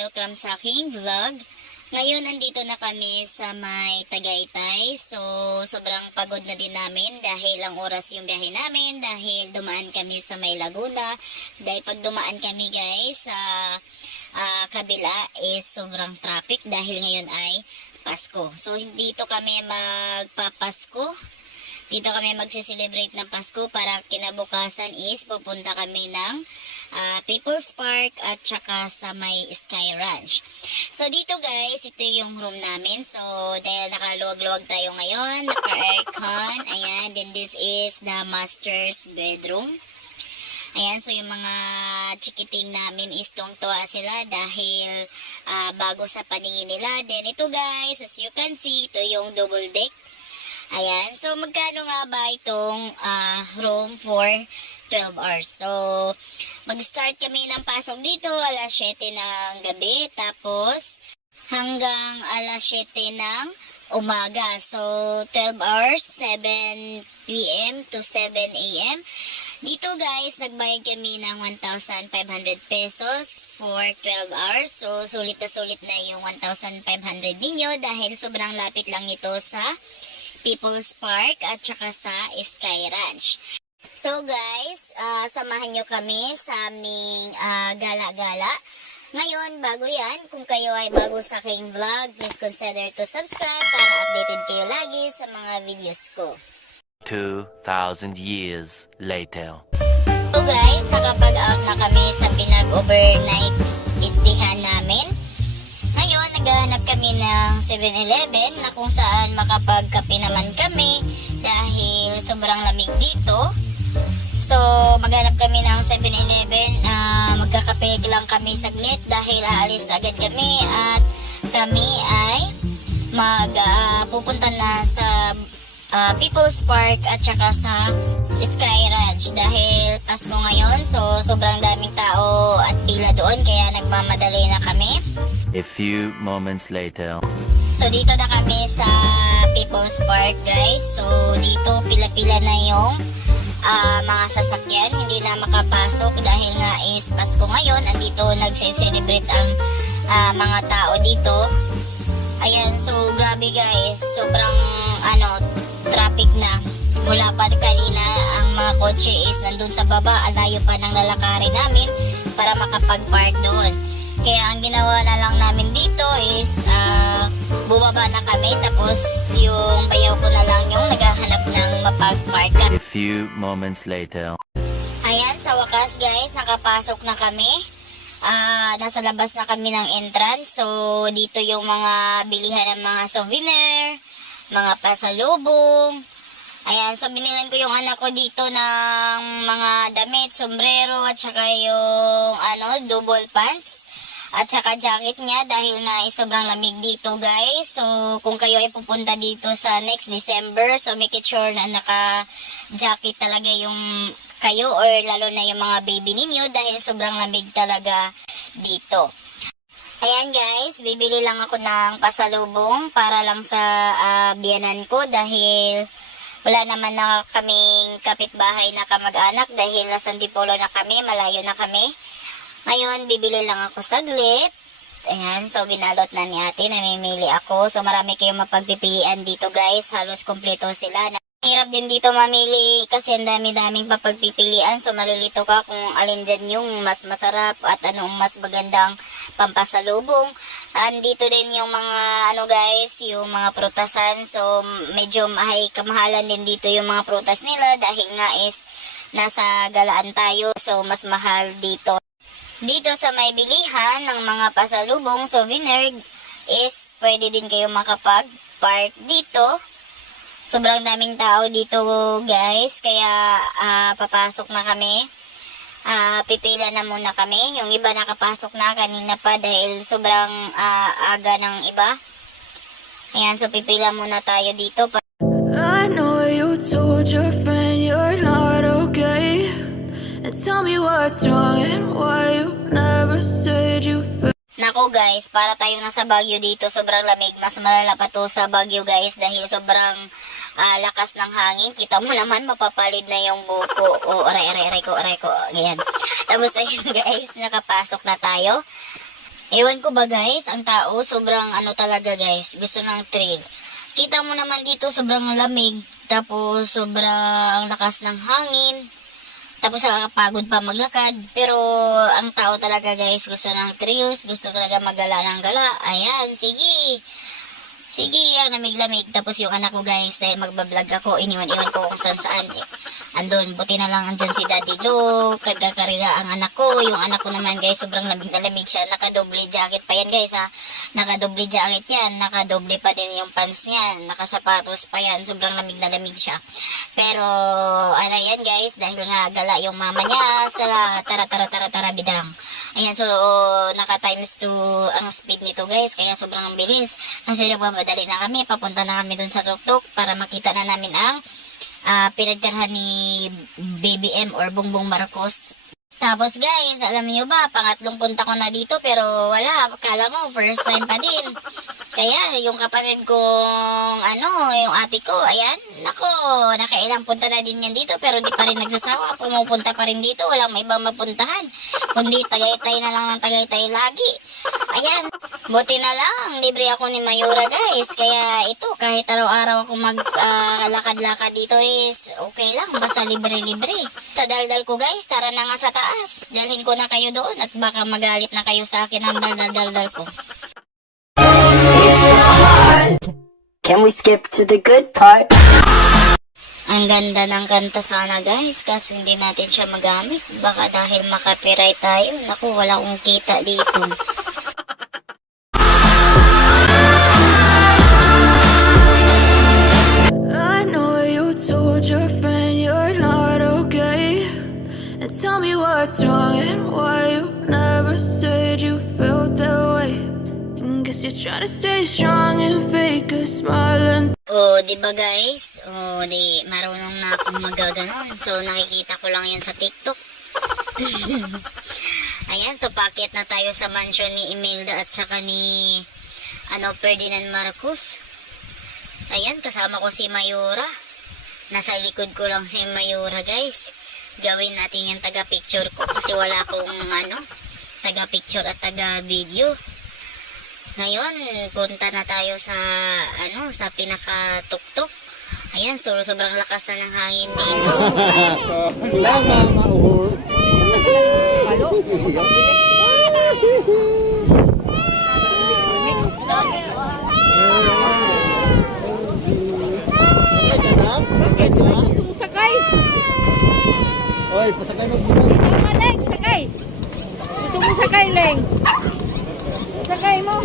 Welcome sa aking vlog. Ngayon, andito na kami sa may Tagaytay. So, sobrang pagod na din namin dahil ang oras yung biyahe namin. Dahil dumaan kami sa may Laguna. Dahil pag dumaan kami guys sa kabila is sobrang traffic dahil ngayon ay Pasko. So, dito kami magpapasko. Dito kami magsiselebrate ng Pasko para kinabukasan is pupunta kami ng People's Park at saka sa may Sky Ranch. So dito guys, ito yung room namin. So dahil nakaluwag-luwag tayo ngayon, naka-aircon. Ayan, then this is the master's bedroom. Ayan, so yung mga chikiting namin is tuwang-tuwa sila dahil bago sa paningin nila. Then ito guys, as you can see, ito yung double deck. Ayan, so magkano nga ba itong room for 12 hours? So, mag-start kami ng pasok dito alas 7 ng gabi, tapos hanggang alas 7 ng umaga. So, 12 hours, 7 p.m. to 7 a.m. Dito guys, nagbayad kami ng 1,500 pesos for 12 hours. So, sulit na yung 1,500 ninyo dahil sobrang lapit lang ito sa People's Park at saka sa Sky Ranch. So guys, samahan nyo kami sa aming gala-gala. Ngayon, bago yan, kung kayo ay bago sa aking vlog, please consider to subscribe para updated kayo lagi sa mga videos ko. 2,000 years later. So guys, nakapag-out na kami sa pinag-overnight istihan namin. Ngayon, naghahanap kami ng 7-Eleven na kung saan makapagkape naman kami dahil sobrang lamig dito. So, maghanap kami ng 7-Eleven. Magkakape lang kami saglit dahil aalis agad kami at kami ay pupunta na sa People's Park at saka sa Sky Ranch dahil Pasko ngayon. So, sobrang daming tao at pila doon kaya nagmamadali na kami. A few moments later. So, dito na kami sa People's Park, guys. So, dito pila-pila na yung mga sasakyan. Hindi na makapasok dahil nga is Pasko ngayon. Andito nagse-celebrate ang mga tao dito. Ayan, so grabe guys. Sobrang traffic na. Mula pa kanina, ang mga kotse is nandun sa baba. Alayo pa ng lalakarin namin para makapag-park doon. Kaya ang ginawa na lang namin dito is bumaba na kami tapos yung bayaw ko na lang yung naghahanap ng mapag-park. A few moments later. Ayan, sa wakas guys, nakapasok na kami. Nasa labas na kami ng entrance. So, dito yung mga bilihan ng mga souvenir, mga pasalubong. Ayan, so binilan ko yung anak ko dito ng mga damit, sombrero, at saka yung double pants. At saka jacket niya dahil nga ay sobrang lamig dito guys. So kung kayo ay pupunta dito sa next December, so make it sure na naka-jacket talaga yung kayo or lalo na yung mga baby ninyo dahil sobrang lamig talaga dito. Ayan guys, bibili lang ako ng pasalubong para lang sa biyanan ko dahil wala naman na kaming kapitbahay na kamag-anak dahil nasa Antipolo na kami, malayo na kami. Ngayon, bibili lang ako saglit. Ayan, so binalot na ni ate, namimili ako. So marami kayong mapagpipilian dito guys, halos kompleto sila. Hirap din dito mamili kasi ang dami-daming papagpipilian. So malilito ka kung alin dyan yung mas masarap at anong mas magandang pampasalubong. Andito din yung mga guys, yung mga prutasan. So medyo kamahalan din dito yung mga prutas nila dahil nga is nasa galaan tayo. So mas mahal dito. Dito sa may bilihan ng mga pasalubong, souvenir, is pwede din kayo makapag-park dito. Sobrang daming tao dito guys, kaya papasok na kami. Pipila na muna kami. Yung iba nakapasok na kanina pa dahil sobrang aga ng iba. Ayan, so pipila muna tayo dito. I know you told your friend you're not okay. And tell me what's wrong and why you never said you felt. Nako guys, para tayo nasa Baguio dito, sobrang lamig. Mas malala pa to sa Baguio guys dahil sobrang lakas ng hangin. Kita mo naman, mapapalid na yung buko. O, aray ko. Ganyan. Tapos ayun guys, nakapasok na tayo. Ewan ko ba guys, ang tao sobrang ano talaga guys, gusto ng thrill. Kita mo naman dito sobrang lamig, tapos sobrang lakas ng hangin, tapos nakakapagod pa maglakad. Pero ang tao talaga guys, gusto ng thrills, gusto talaga maggala ng gala. Ayan, sige. Sige, ang lamig-lamig. Tapos yung anak ko guys, dahil magbablog ako, iniwan-iwan ko kung saan-saan. Andun, buti na lang andyan si Daddy Lo, kagakariga ang anak ko. Yung anak ko naman guys, sobrang lamig na lamig siya. Nakadoble jacket pa yan guys ha. Nakadoble jacket yan. Nakadoble pa din yung pants niyan. Nakasapatos pa yan. Sobrang lamig na lamig siya. Pero, ano yan guys, dahil nga gala yung mama niya, sala, tara bidang. Ayan, so, naka times 2 ang speed nito guys, kaya sobrang bilis. Kasi nagmamadali na kami, papunta na kami dun sa tuktok para makita na namin ang pinagdarhan ni BBM or Bongbong Marcos. Tapos guys, alam niyo ba, pangatlong punta ko na dito pero wala, akala mo first time pa din. Kaya yung kapatid kong yung ate ko, ayan, nako, nakailang punta na din yan dito pero di pa rin nagsasawa, pumupunta pa rin dito, walang may ibang mapuntahan. Kundi Tagaytay na lang ng Tagaytay lagi. Ayan, buti na lang, libre ako ni Mayura guys. Kaya ito, kahit araw-araw ako maglakad-lakad dito is okay lang, basta libre-libre. Sa daldal ko guys, tara na nga sa taas. Dalhin ko na kayo doon at baka magalit na kayo sa akin ang daldal-daldal ko. Can we skip to the good part? Ang ganda ng kanta sana guys, kaso hindi natin siya magamit. Baka dahil makapiright tayo. Naku, wala akong kita dito. I know you told your friend you're not okay. And tell me what's wrong and why you never said you felt that way. And guess you're trying to stay strong and fake a smile and Di ba guys? Di marunong na akong magaganon. So, nakikita ko lang yan sa TikTok. Ayan, so packet na tayo sa mansion ni Imelda at saka ni Ferdinand Marcos. Ayan, kasama ko si Mayura. Nasa likod ko lang si Mayura guys. Gawin natin yung taga-picture ko kasi wala akong taga-picture at taga-video. Ngayon, punta na tayo sa sa pinaka-tuktok. Ayan, so sobrang lakas na ng hangin dito. Sakay! Oy, pasakay mo muna. Sama, Leng! Sakay! Gusto mo sakay, Leng? Sakay mo!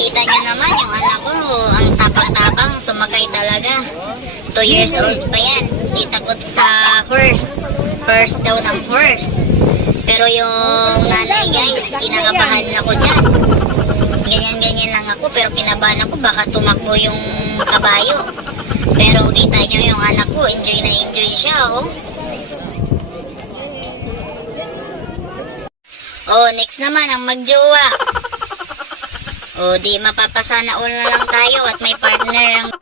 Kita nyo naman yung anak ko, ang tapang-tapang, sumakay talaga. 2 years old pa yan. Di takot sa horse. Horse daw ng horse. Pero yung nanay guys, kinakabahan ako dyan. Ganyan-ganyan lang ako, pero kinabahan ako, baka tumakbo yung kabayo. Pero kita nyo yung anak ko, enjoy na enjoy siya, oh. Oh, next naman ang magjowa. Oh, di mapapasana all na lang tayo at may partner ang...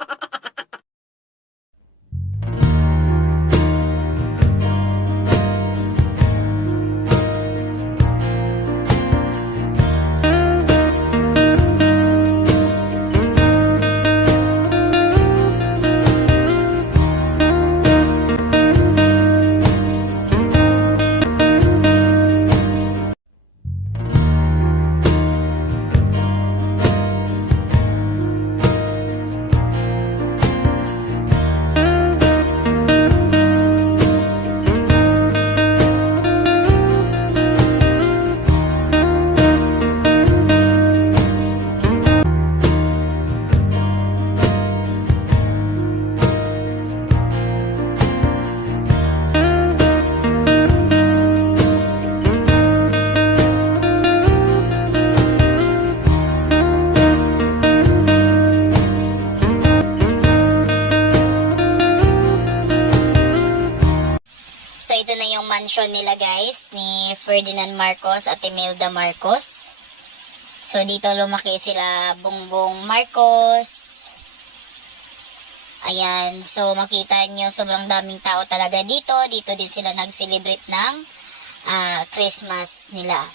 So, ito na yung mansion nila guys, ni Ferdinand Marcos at Imelda Marcos. So, dito lumaki sila Bongbong Marcos. Ayan, so makita nyo, sobrang daming tao talaga dito. Dito din sila nag-celebrate ng Christmas nila.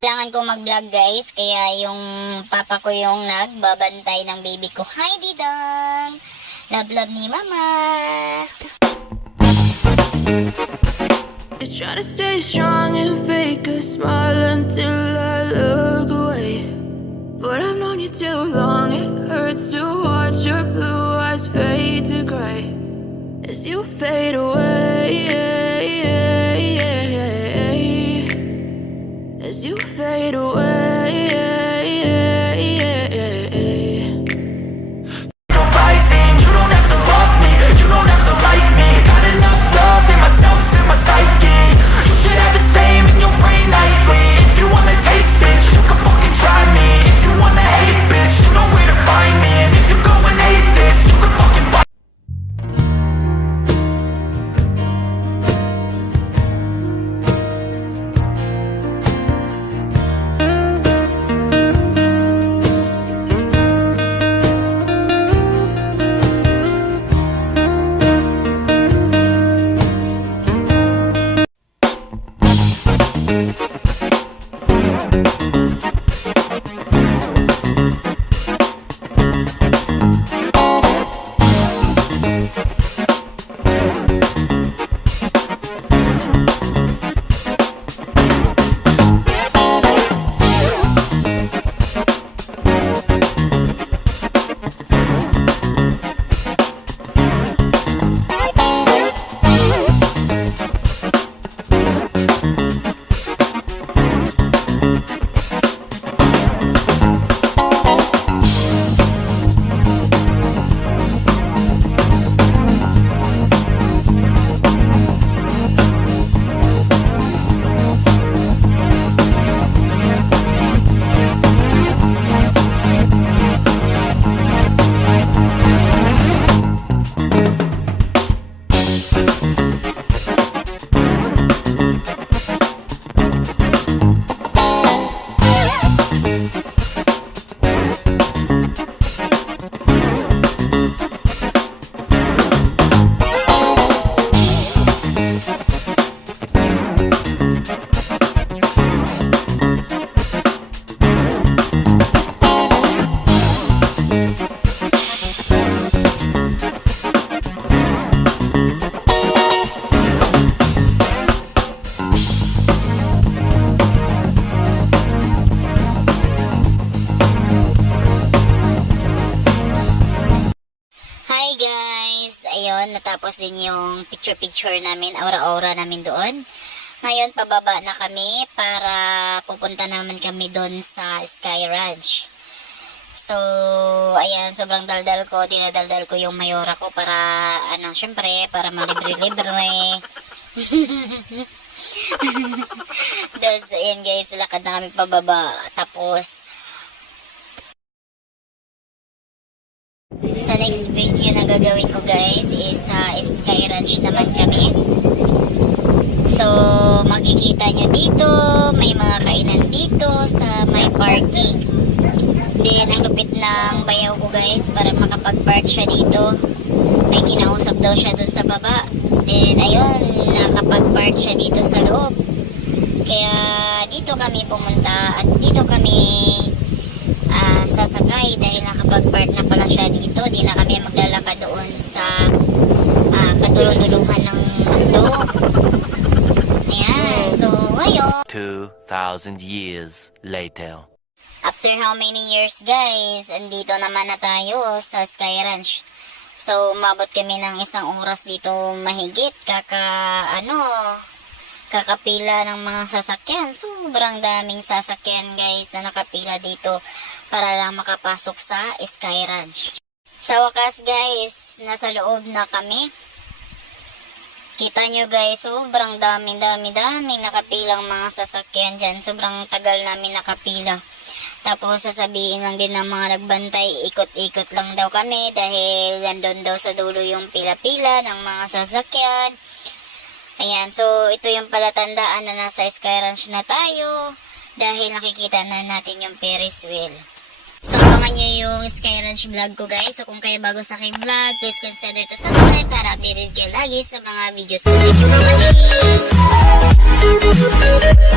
Kailangan ko mag-vlog guys, kaya yung papa ko yung nagbabantay ng baby ko. Hi Didang! Love ni mama! You're trying to stay strong and fake a smile until I look away. But I've known you too long, it hurts to watch your blue eyes fade to gray as you fade away. As you fade away. Rising, you don't have to love me, you don't have to like me. Got enough love in myself and my psyche. You should have the same in your brain nightly. If you wanna taste, bitch, you can fucking try me. If you wanna hate, bitch, you know where to find me. And if you go and hate this, you can fucking buy. Hi guys! Ayun, natapos din yung picture-picture namin, aura-aura namin doon. Ngayon, pababa na kami para pupunta naman kami doon sa Sky Ranch. So, ayan, sobrang daldal ko, dinadaldal ko yung mayora ko para, syempre, para malibre-libre. Tapos, ayan guys, lakad na kami pababa. Tapos, sa next video na gagawin ko guys is sa Sky Ranch naman kami. So, makikita nyo dito, may mga kainan dito sa may parking. Then, ang lupit ng bayaw ko guys para makapag-park siya dito. May kinausap daw siya dun sa baba. Then, ayun, nakapag-park siya dito sa loob. Kaya, dito kami pumunta at dito kami sasakay dahil nakapag-park na pala siya dito. Di na kami maglalakad doon sa kaduluduluhan ng mundo. Ayan. So, ngayon, 2,000 years later. after how many years guys, andito naman na tayo sa Sky Ranch. So, umabot kami ng 1 oras dito mahigit. Kakapila ng mga sasakyan. Sobrang daming sasakyan guys na nakapila dito para lang makapasok sa Sky Ranch. Sa wakas guys, nasa loob na kami. Kita nyo guys, sobrang daming nakapilang mga sasakyan dyan. Sobrang tagal namin nakapila. Tapos sasabihin lang din ng mga nagbantay, ikot-ikot lang daw kami dahil nandun daw sa dulo yung pila-pila ng mga sasakyan. Ayan, so ito yung palatandaan na nasa Sky Ranch na tayo dahil nakikita na natin yung Ferris wheel. So abangan nyo yung Sky Ranch vlog ko guys. So kung kayo bago sa aking vlog, please consider to subscribe para updated kayo lagi sa mga videos ko. Thank you for watching!